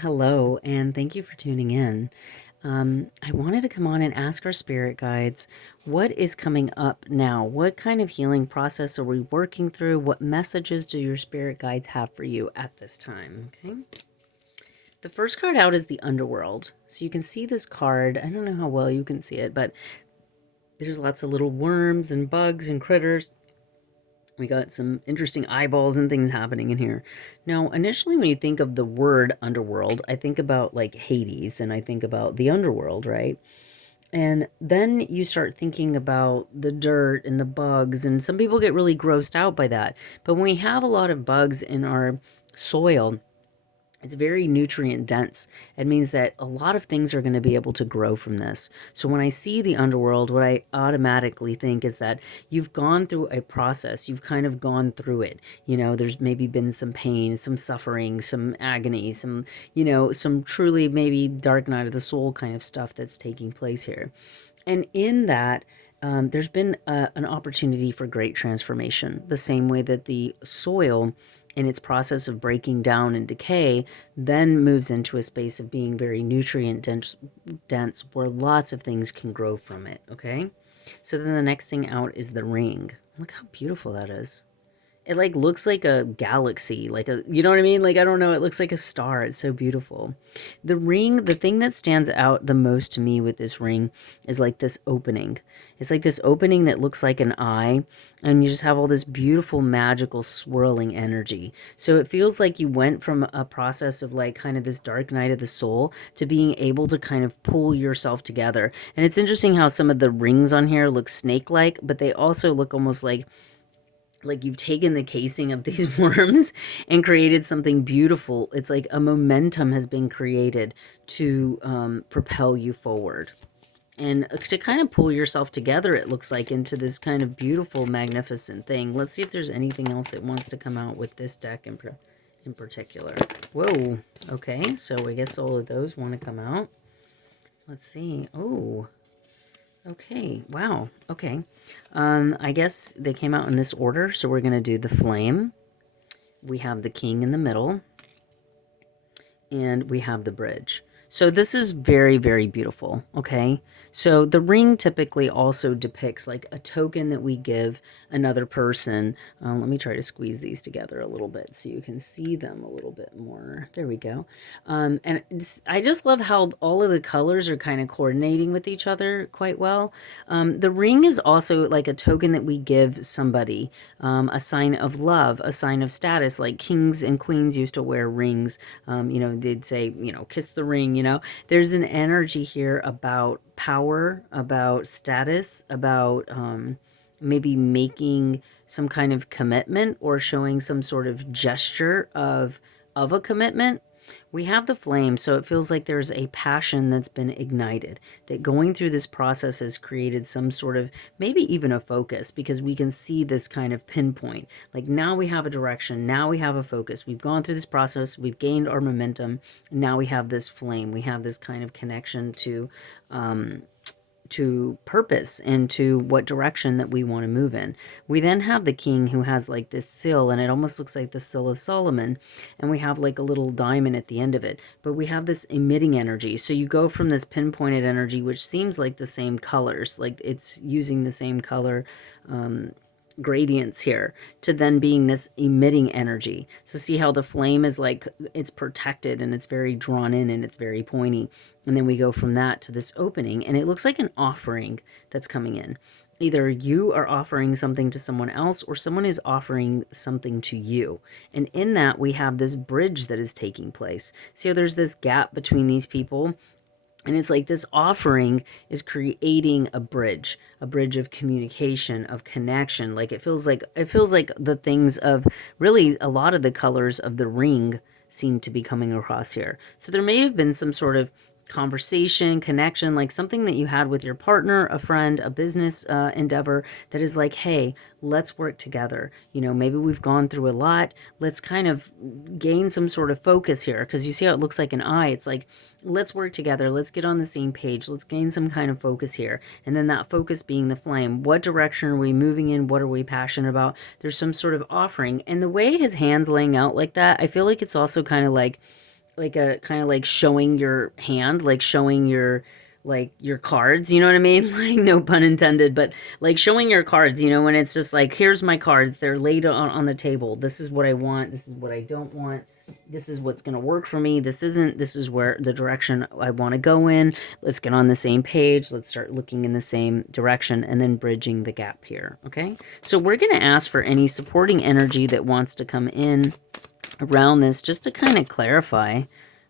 Hello, and thank you for tuning in. I wanted to come on and ask our spirit guides what is coming up now? What kind of healing process are we working through? What messages do your spirit guides have for you at this time? Okay. The first card out is the underworld. So you can see this card. I don't know how well you can see it, but there's lots of little worms and bugs and critters. We got some interesting eyeballs and things happening in here. Now, initially, when you think of the word underworld, I think about like Hades and I think about the underworld, right? And then you start thinking about the dirt and the bugs, and some people get really grossed out by that. But when we have a lot of bugs in our soil, it's very nutrient dense. It means that a lot of things are going to be able to grow from this. So when I see the underworld, what I automatically think is that you've gone through a process. You've kind of gone through it. There's maybe been some pain, some suffering, some agony, some truly maybe dark night of the soul kind of stuff that's taking place here. And in that, there's been an opportunity for great transformation, the same way that the soil in its process of breaking down and decay then moves into a space of being very nutrient dense where lots of things can grow from it. Okay, so then the next thing out is the ring. Look how beautiful that is. It like looks like a galaxy, you know what I mean? Like, I don't know, it looks like a star. It's so beautiful. The ring, the thing that stands out the most to me with this ring is like this opening. It's like this opening that looks like an eye, and you just have all this beautiful, magical, swirling energy. So it feels like you went from a process of like kind of this dark night of the soul to being able to kind of pull yourself together. And it's interesting how some of the rings on here look snake-like, but they also look almost like you've taken the casing of these worms and created something beautiful. It's like a momentum has been created to propel you forward and to kind of pull yourself together, it looks like, into this kind of beautiful, magnificent thing. Let's see if there's anything else that wants to come out with this deck in particular. Whoa. Okay, so I guess all of those want to come out. Let's see. Oh, okay. Wow. Okay. I guess they came out in this order. So we're going to do the flame. We have the king in the middle. And we have the bridge. So this is very, very beautiful. Okay. So the ring typically also depicts like a token that we give another person. Let me try to squeeze these together a little bit so you can see them a little bit more. There we go. And I just love how all of the colors are kind of coordinating with each other quite well. The ring is also like a token that we give somebody, a sign of love, a sign of status. Like kings and queens used to wear rings. They'd say, kiss the ring. There's an energy here about power, about status, about maybe making some kind of commitment or showing some sort of gesture of a commitment. We have the flame, so it feels like there's a passion that's been ignited, that going through this process has created some sort of, maybe even a focus, because we can see this kind of pinpoint. Like now we have a direction, now we have a focus. We've gone through this process, we've gained our momentum, and now we have this flame. We have this kind of connection to purpose and to what direction that we want to move in. We then have the king who has like this sill, and it almost looks like the sill of Solomon, and we have like a little diamond at the end of it, but we have this emitting energy. So you go from this pinpointed energy, which seems like the same colors, like it's using the same color gradients here, to then being this emitting energy. So see how the flame is like, it's protected and it's very drawn in and it's very pointy. And then we go from that to this opening, and it looks like an offering that's coming in. Either you are offering something to someone else or someone is offering something to you. And in that, we have this bridge that is taking place. See how there's this gap between these people? And it's like this offering is creating a bridge of communication, of connection. Like it feels like the things of really a lot of the colors of the ring seem to be coming across here. So there may have been some sort of conversation, connection, like something that you had with your partner, a friend, a business endeavor that is like, hey, let's work together. Maybe we've gone through a lot. Let's kind of gain some sort of focus here, because you see how it looks like an eye. It's like, let's work together. Let's get on the same page. Let's gain some kind of focus here. And then that focus being the flame. What direction are we moving in? What are we passionate about? There's some sort of offering. And the way his hand's laying out like that, I feel like it's also kind of like like a kind of like showing your hand, like showing your like your cards, you know what I mean? Like no pun intended, but like showing your cards, when it's just like, here's my cards, they're laid on the table. This is what I want, this is what I don't want. This is what's going to work for me. This isn't. This is where the direction I want to go in. Let's get on the same page. Let's start looking in the same direction and then bridging the gap here. Okay. So we're going to ask for any supporting energy that wants to come in around this just to kind of clarify.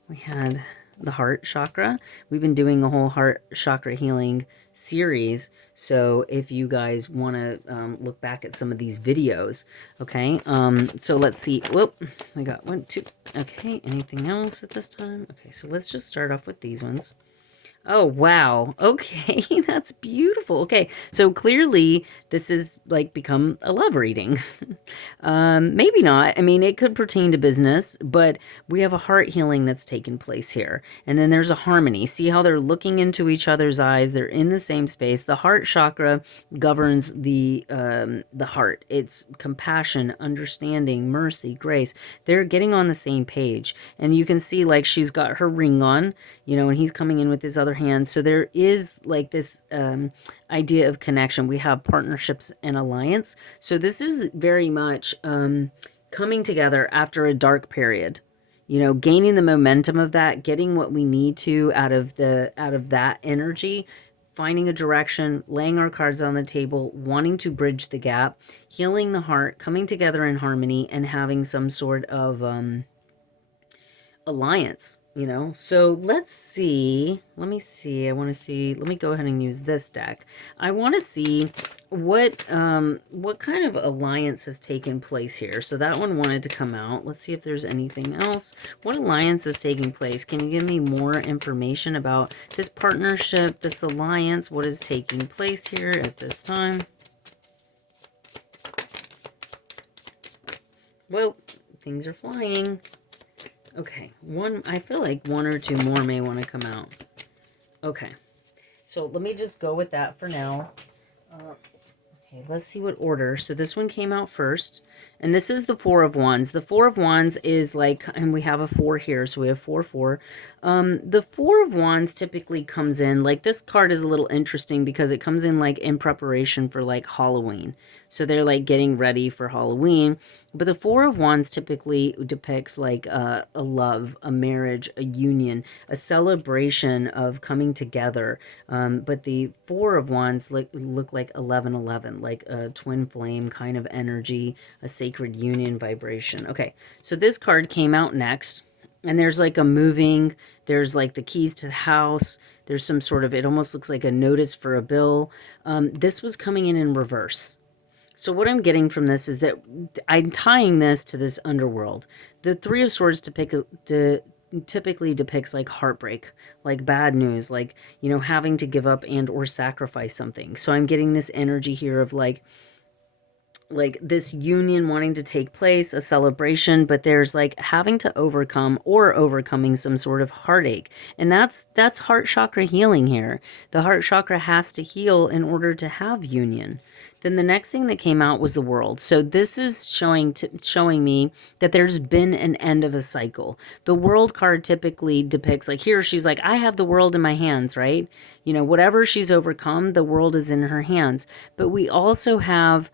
We had the heart chakra. We've been doing a whole heart chakra healing series. So if you guys want to look back at some of these videos, okay. So let's see. Whoop, we got 1, 2. Okay, anything else at this time? Okay, so let's just start off with these ones. Oh, wow. Okay, that's beautiful. Okay, so clearly this is like become a love reading. Maybe not. I mean, it could pertain to business, but we have a heart healing that's taken place here. And then there's a harmony. See how they're looking into each other's eyes. They're in the same space. The heart chakra governs the heart. It's compassion, understanding, mercy, grace. They're getting on the same page. And you can see like she's got her ring on, and he's coming in with his other hand. So there is like this idea of connection. We have partnerships and alliance. So this is very much coming together after a dark period. Gaining the momentum of that, getting what we need to out of that energy, finding a direction, laying our cards on the table, wanting to bridge the gap, healing the heart, coming together in harmony, and having some sort of alliance. So let me see, I want to see, let me go ahead and use this deck. I want to see what kind of alliance has taken place here. So that one wanted to come out. Let's see if there's anything else. What alliance is taking place? Can you give me more information about this partnership, this alliance? What is taking place here at this time? Well, things are flying. Okay, I feel like 1 or 2 more may want to come out. Okay, so let me just go with that for now. Okay, let's see what order. So this one came out first, and this is the 4 of Wands. The 4 of Wands is like, and we have a 4 here, so we have 4, 4. The 4 of Wands typically comes in, like this card is a little interesting because it comes in like in preparation for like Halloween. So they're like getting ready for Halloween. But the 4 of Wands typically depicts like a love, a marriage, a union, a celebration of coming together. But the 4 of Wands look like 1111, like a twin flame kind of energy, a sacred union vibration. Okay, so this card came out next. And there's like a moving, there's like the keys to the house. There's some sort of, it almost looks like a notice for a bill. This was coming in reverse. So what I'm getting from this is that I'm tying this to this underworld. The 3 of Swords typically depicts like heartbreak, like bad news, like, having to give up and or sacrifice something. So I'm getting this energy here of like this union wanting to take place, a celebration, but there's like having to overcoming some sort of heartache. And that's heart chakra healing here. The heart chakra has to heal in order to have union. Then the next thing that came out was the World. So this is showing me that there's been an end of a cycle. The World card typically depicts like here she's like, I have the world in my hands, right? Whatever she's overcome, the world is in her hands. But we also have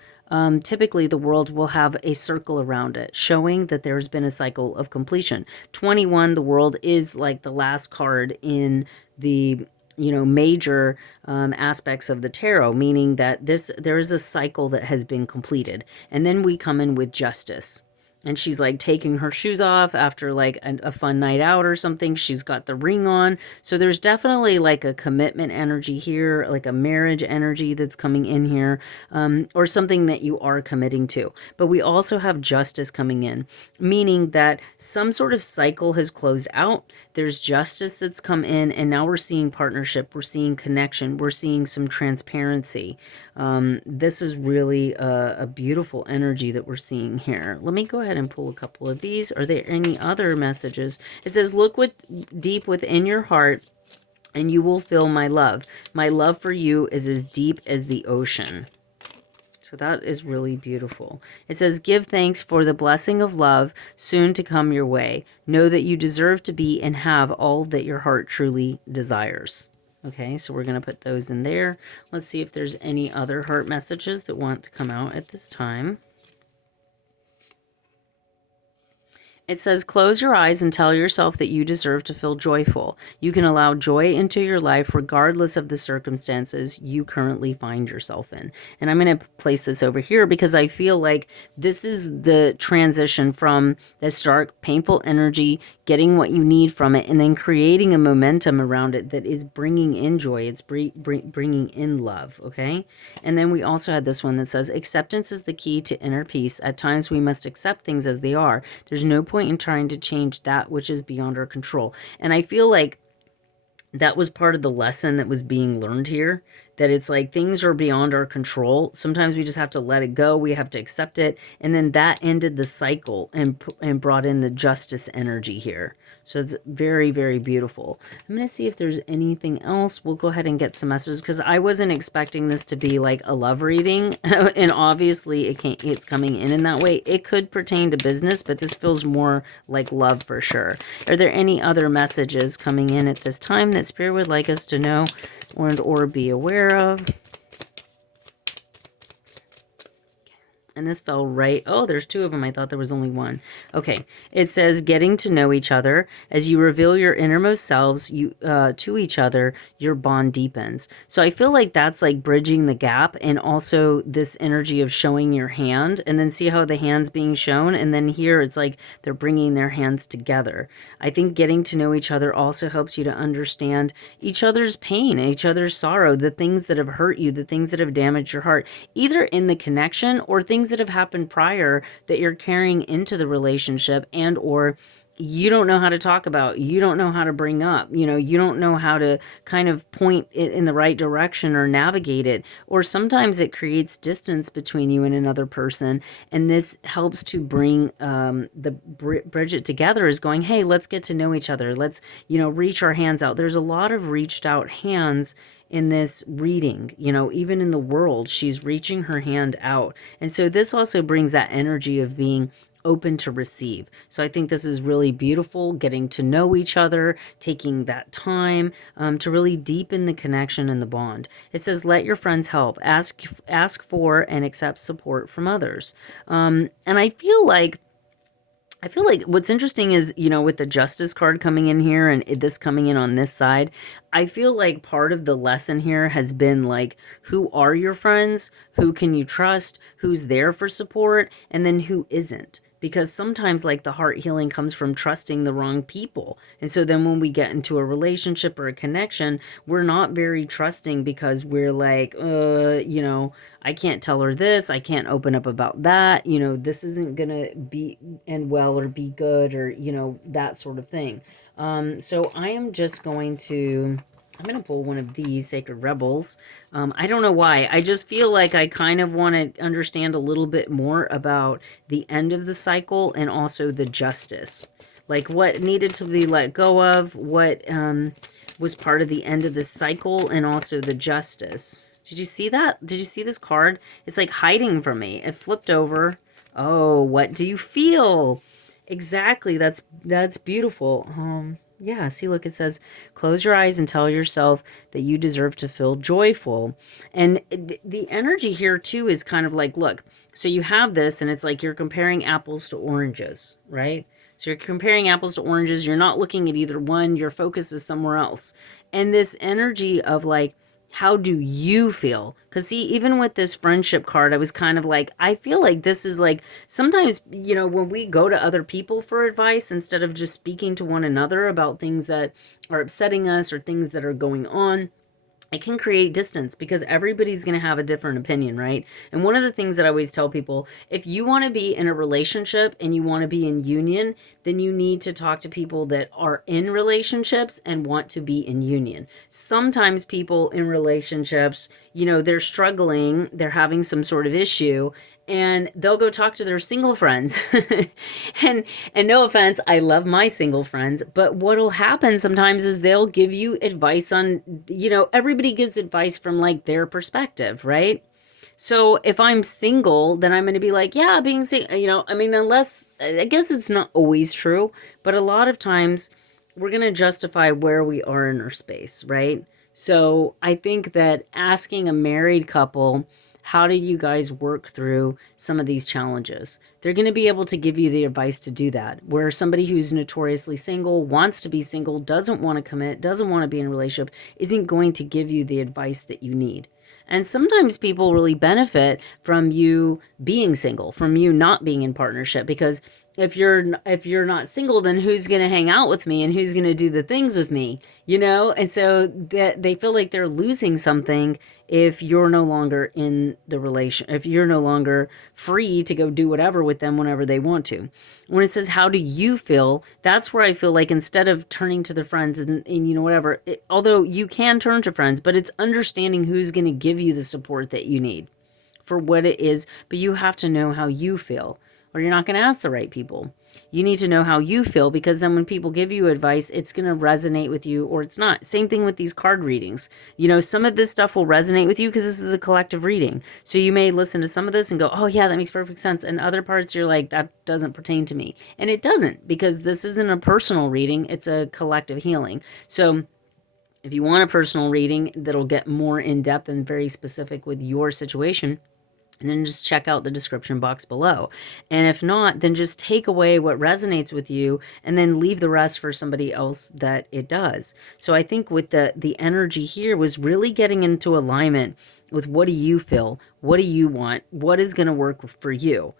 typically the world will have a circle around it, showing that there's been a cycle of completion. 21, the World is like the last card in the major aspects of the tarot, meaning that there is a cycle that has been completed. And then we come in with Justice. And she's like taking her shoes off after like a fun night out or something. She's got the ring on. So there's definitely like a commitment energy here, like a marriage energy that's coming in here, or something that you are committing to. But we also have Justice coming in, meaning that some sort of cycle has closed out. There's justice that's come in, and now we're seeing partnership. We're seeing connection. We're seeing some transparency. This is really a beautiful energy that we're seeing here. Let me go ahead and pull a couple of these. Are there any other messages? It says, look deep within your heart, and you will feel my love. My love for you is as deep as the ocean. So that is really beautiful. It says, give thanks for the blessing of love soon to come your way. Know that you deserve to be and have all that your heart truly desires. Okay, so we're going to put those in there. Let's see if there's any other heart messages that want to come out at this time. It says, close your eyes and tell yourself that you deserve to feel joyful. You can allow joy into your life regardless of the circumstances you currently find yourself in. And I'm going to place this over here because I feel like this is the transition from this dark, painful energy, getting what you need from it, and then creating a momentum around it that is bringing in joy. It's bringing in love, okay? And then we also had this one that says, acceptance is the key to inner peace. At times we must accept things as they are. There's no point in trying to change that which is beyond our control. And I feel like that was part of the lesson that was being learned here, that it's like things are beyond our control. Sometimes we just have to let it go. We have to accept it. And then that ended the cycle and brought in the justice energy here. So it's very, very beautiful. I'm going to see if there's anything else. We'll go ahead and get some messages because I wasn't expecting this to be like a love reading. And obviously it's coming in that way. It could pertain to business, but this feels more like love for sure. Are there any other messages coming in at this time that Spirit would like us to know or be aware of? And this fell right. Oh, there's two of them. I thought there was only one. Okay. It says, getting to know each other. As you reveal your innermost selves to each other, your bond deepens. So I feel like that's like bridging the gap, and also this energy of showing your hand, and then see how the hand's being shown. And then here it's like they're bringing their hands together. I think getting to know each other also helps you to understand each other's pain, each other's sorrow, the things that have hurt you, the things that have damaged your heart, either in the connection or things that have happened prior that you're carrying into the relationship, and or you don't know how to talk about, you don't know how to bring up, you don't know how to kind of point it in the right direction or navigate it. Or sometimes it creates distance between you and another person. And this helps to bring bridge it together, is going, hey, let's get to know each other. Let's, reach our hands out. There's a lot of reached out hands in this reading, even in the world, she's reaching her hand out. And so this also brings that energy of being open to receive. So I think this is really beautiful, getting to know each other, taking that time to really deepen the connection and the bond. It says, let your friends help. Ask for and accept support from others. And I feel like what's interesting is, with the justice card coming in here and this coming in on this side, I feel like part of the lesson here has been like, who are your friends? Who can you trust? Who's there for support? And then who isn't? Because sometimes like the heart healing comes from trusting the wrong people. And so then when we get into a relationship or a connection, we're not very trusting because we're like, I can't tell her this. I can't open up about that. This isn't going to be end well or be good, or, that sort of thing. So I am just going to... I'm going to pull one of these Sacred Rebels. I don't know why. I just feel like I kind of want to understand a little bit more about the end of the cycle and also the justice. Like what needed to be let go of, what was part of the end of the cycle, and also the justice. Did you see that? Did you see this card? It's like hiding from me. It flipped over. Oh, what do you feel? Exactly. That's beautiful. Yeah, see, look, it says, close your eyes and tell yourself that you deserve to feel joyful. And the energy here, too, is kind of like, look, so you have this, and it's like you're comparing apples to oranges, right? So you're comparing apples to oranges. You're not looking at either one. Your focus is somewhere else. And this energy of like, how do you feel? Because see, even with this friendship card, I was kind of like, I feel like this is like, sometimes, when we go to other people for advice, instead of just speaking to one another about things that are upsetting us or things that are going on, it can create distance because everybody's going to have a different opinion, right? And one of the things that I always tell people, if you want to be in a relationship and you want to be in union, then you need to talk to people that are in relationships and want to be in union. Sometimes people in relationships, they're struggling, they're having some sort of issue, and they'll go talk to their single friends. and no offense, I love my single friends, but what'll happen sometimes is they'll give you advice on, everybody gives advice from like their perspective, right? So if I'm single, then I'm going to be like, yeah, being single, I mean, unless, I guess it's not always true, but a lot of times we're going to justify where we are in our space, right? So I think that asking a married couple, how do you guys work through some of these challenges? They're going to be able to give you the advice to do that. Where somebody who's notoriously single, wants to be single, doesn't want to commit, doesn't want to be in a relationship, isn't going to give you the advice that you need. And sometimes people really benefit from you being single, from you not being in partnership, because if you're not single, then who's going to hang out with me and who's going to do the things with me, And so that they feel like they're losing something if you're no longer in the relation, if you're no longer free to go do whatever with them whenever they want to. When it says, how do you feel? That's where I feel like instead of turning to the friends and whatever, although you can turn to friends, but it's understanding who's going to give you the support that you need for what it is, but you have to know how you feel, or you're not going to ask the right people. You need to know how you feel, because then when people give you advice, it's going to resonate with you or it's not. Same thing with these card readings. Some of this stuff will resonate with you because this is a collective reading. So you may listen to some of this and go, oh yeah, that makes perfect sense. And other parts you're like, that doesn't pertain to me. And it doesn't, because this isn't a personal reading. It's a collective healing. So if you want a personal reading that'll get more in depth and very specific with your situation, and then just check out the description box below. And if not, then just take away what resonates with you and then leave the rest for somebody else that it does. So I think with the energy here was really getting into alignment with, what do you feel? What do you want? What is going to work for you?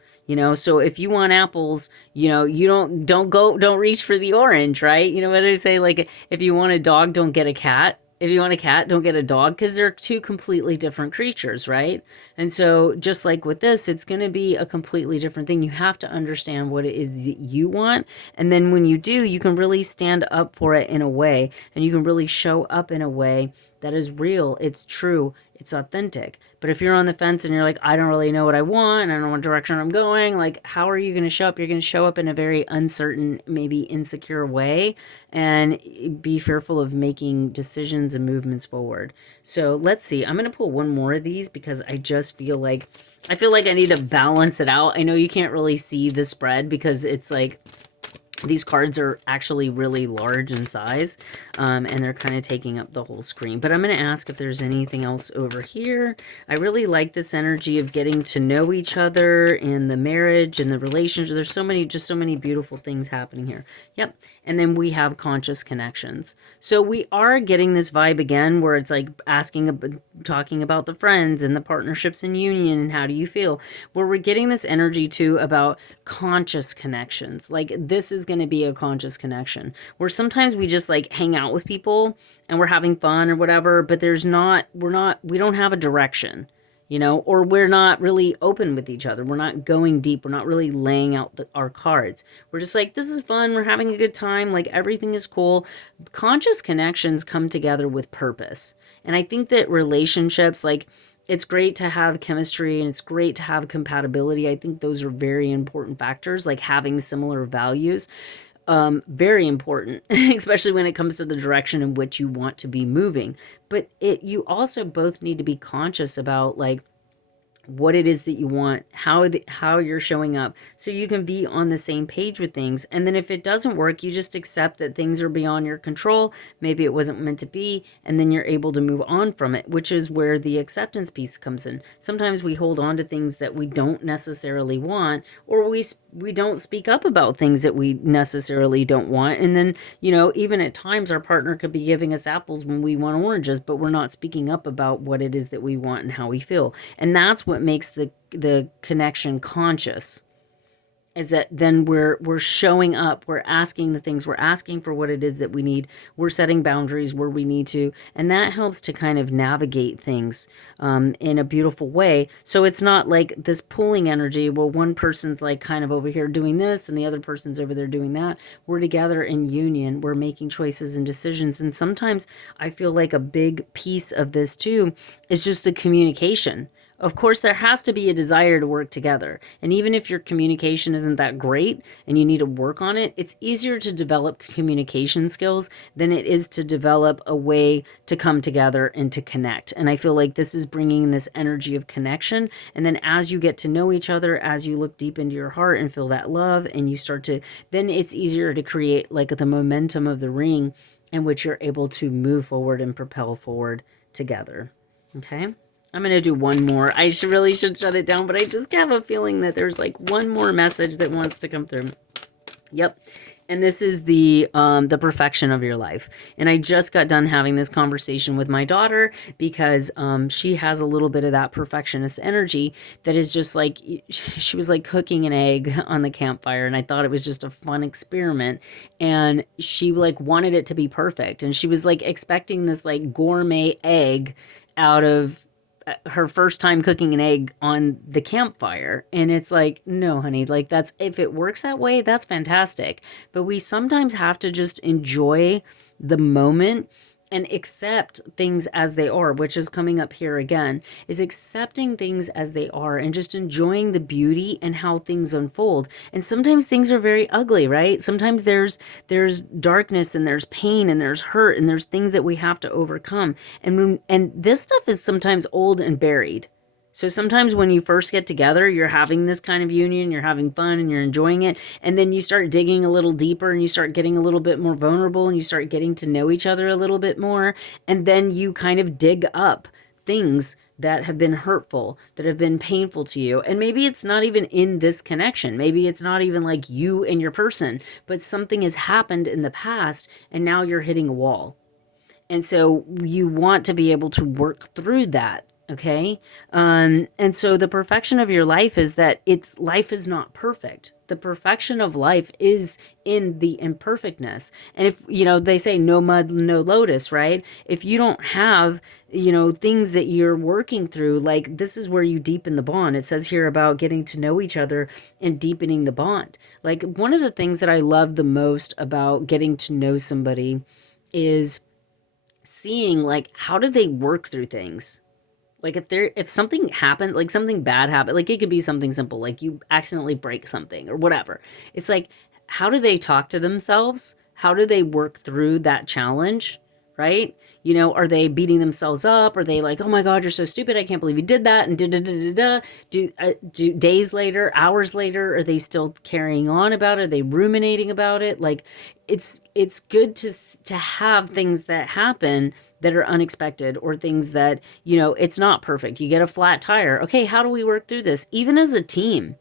So if you want apples, you don't reach for the orange, right? You know what I say? Like, if you want a dog, don't get a cat. If you want a cat, don't get a dog, because they're two completely different creatures, right? And so just like with this, it's going to be a completely different thing. You have to understand what it is that you want. And then when you do, you can really stand up for it in a way, and you can really show up in a way that is real, it's true, it's authentic. But if you're on the fence and you're like, I don't really know what I want, I don't know what direction I'm going, like, how are you going to show up? You're going to show up in a very uncertain, maybe insecure way, and be fearful of making decisions and movements forward. So let's see. I'm going to pull one more of these because I just feel like I need to balance it out. I know you can't really see the spread because it's like, these cards are actually really large in size, and they're kind of taking up the whole screen. But I'm going to ask if there's anything else over here. I really like this energy of getting to know each other and the marriage and the relationship. There's so many beautiful things happening here. Yep. And then we have conscious connections. So we are getting this vibe again where it's like talking about the friends and the partnerships and union and how do you feel, where we're getting this energy too about conscious connections. Like, this is going to be a conscious connection where sometimes we just like hang out with people and we're having fun or whatever, but we don't have a direction, or we're not really open with each other. We're not going deep. We're not really laying out our cards. We're just like, this is fun. We're having a good time. Like, everything is cool. Conscious connections come together with purpose. And I think that relationships, like, it's great to have chemistry and it's great to have compatibility. I think those are very important factors, like having similar values. Very important, especially when it comes to the direction in which you want to be moving. But you also both need to be conscious about, like, what it is that you want, how you're showing up, so you can be on the same page with things. And then if it doesn't work, you just accept that things are beyond your control. Maybe it wasn't meant to be, and then you're able to move on from it, which is where the acceptance piece comes in. Sometimes we hold on to things that we don't necessarily want, or we don't speak up about things that we necessarily don't want. And then, even at times our partner could be giving us apples when we want oranges, but we're not speaking up about what it is that we want and how we feel. And that's what makes the connection conscious, is that then we're showing up, we're asking the things, we're asking for what it is that we need, we're setting boundaries where we need to, and that helps to kind of navigate things in a beautiful way. So it's not like this pulling energy where one person's like kind of over here doing this and the other person's over there doing that. We're together in union, we're making choices and decisions. And sometimes I feel like a big piece of this too is just the communication Of course, there has to be a desire to work together. And even if your communication isn't that great and you need to work on it, it's easier to develop communication skills than it is to develop a way to come together and to connect. And I feel like this is bringing this energy of connection. And then as you get to know each other, as you look deep into your heart and feel that love, and you start to, then it's easier to create like the momentum of the ring in which you're able to move forward and propel forward together. Okay. I'm going to do one more. I really should shut it down, but I just have a feeling that there's like one more message that wants to come through. Yep. And this is the perfection of your life. And I just got done having this conversation with my daughter because she has a little bit of that perfectionist energy that is just like, she was like cooking an egg on the campfire, and I thought it was just a fun experiment. And she like wanted it to be perfect. And she was like expecting this like gourmet egg out of her first time cooking an egg on the campfire. And it's like, no, honey, like that's, if it works that way, that's fantastic. But we sometimes have to just enjoy the moment and accept things as they are, which is coming up here again, is accepting things as they are and just enjoying the beauty and how things unfold. And sometimes things are very ugly, right? Sometimes there's darkness and there's pain and there's hurt and there's things that we have to overcome. And this stuff is sometimes old and buried. So sometimes when you first get together, you're having this kind of union, you're having fun and you're enjoying it. And then you start digging a little deeper and you start getting a little bit more vulnerable and you start getting to know each other a little bit more. And then you kind of dig up things that have been hurtful, that have been painful to you. And maybe it's not even in this connection. Maybe it's not even like you and your person, but something has happened in the past and now you're hitting a wall. And so you want to be able to work through that. Okay. And so the perfection of your life is that life is not perfect. The perfection of life is in the imperfectness. And if, they say no mud, no lotus, right? If you don't have, things that you're working through, like this is where you deepen the bond. It says here about getting to know each other and deepening the bond. Like one of the things that I love the most about getting to know somebody is seeing like, how do they work through things? Like if something happened, like something bad happened, like it could be something simple, like you accidentally break something or whatever. It's like, how do they talk to themselves? How do they work through that challenge? Right? Are they beating themselves up? Are they like, oh my God, you're so stupid. I can't believe you did that. And do days later, hours later, are they still carrying on about it? Are they ruminating about it? Like it's good to have things that happen that are unexpected, or things that, it's not perfect. You get a flat tire. Okay, how do we work through this? Even as a team,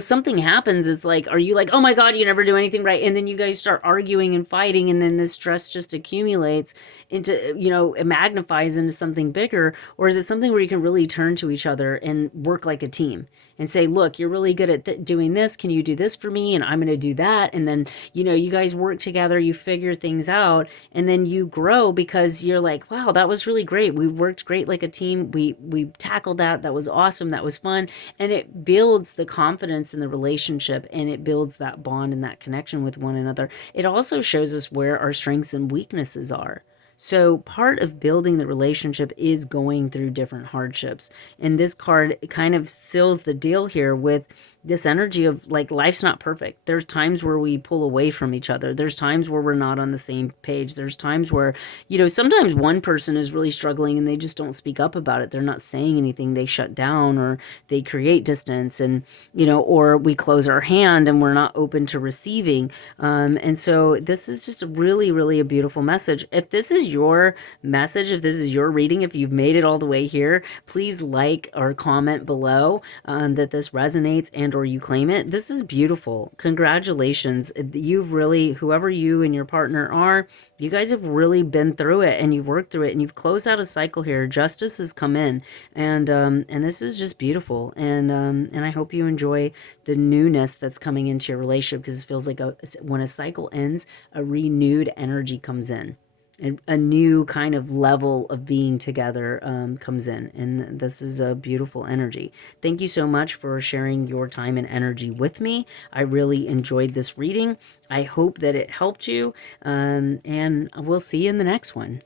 something happens. It's like, are you like, oh my God, you never do anything right? And then you guys start arguing and fighting. And then this stress just accumulates into, it magnifies into something bigger. Or is it something where you can really turn to each other and work like a team and say, look, you're really good at doing this. Can you do this for me? And I'm going to do that. And then, you guys work together, you figure things out, and then you grow because you're like, wow, that was really great. We worked great like a team. We tackled that. That was awesome. That was fun. And it builds the confidence in the relationship, and it builds that bond and that connection with one another. It also shows us where our strengths and weaknesses are. So part of building the relationship is going through different hardships. And this card kind of seals the deal here with this energy of like, life's not perfect. There's times where we pull away from each other. There's times where we're not on the same page. There's times where, sometimes one person is really struggling and they just don't speak up about it. They're not saying anything. They shut down or they create distance, and, or we close our hand and we're not open to receiving. And so this is just really, really a beautiful message. If this is your message, if this is your reading, if you've made it all the way here, please like or comment below that this resonates and or you claim it. This is beautiful. Congratulations. You've really, whoever you and your partner are, you guys have really been through it and you've worked through it and you've closed out a cycle here. Justice has come in, and this is just beautiful. And I hope you enjoy the newness that's coming into your relationship, because it feels like when a cycle ends, a renewed energy comes in. A new kind of level of being together comes in. And this is a beautiful energy. Thank you so much for sharing your time and energy with me. I really enjoyed this reading. I hope that it helped you. And we'll see you in the next one.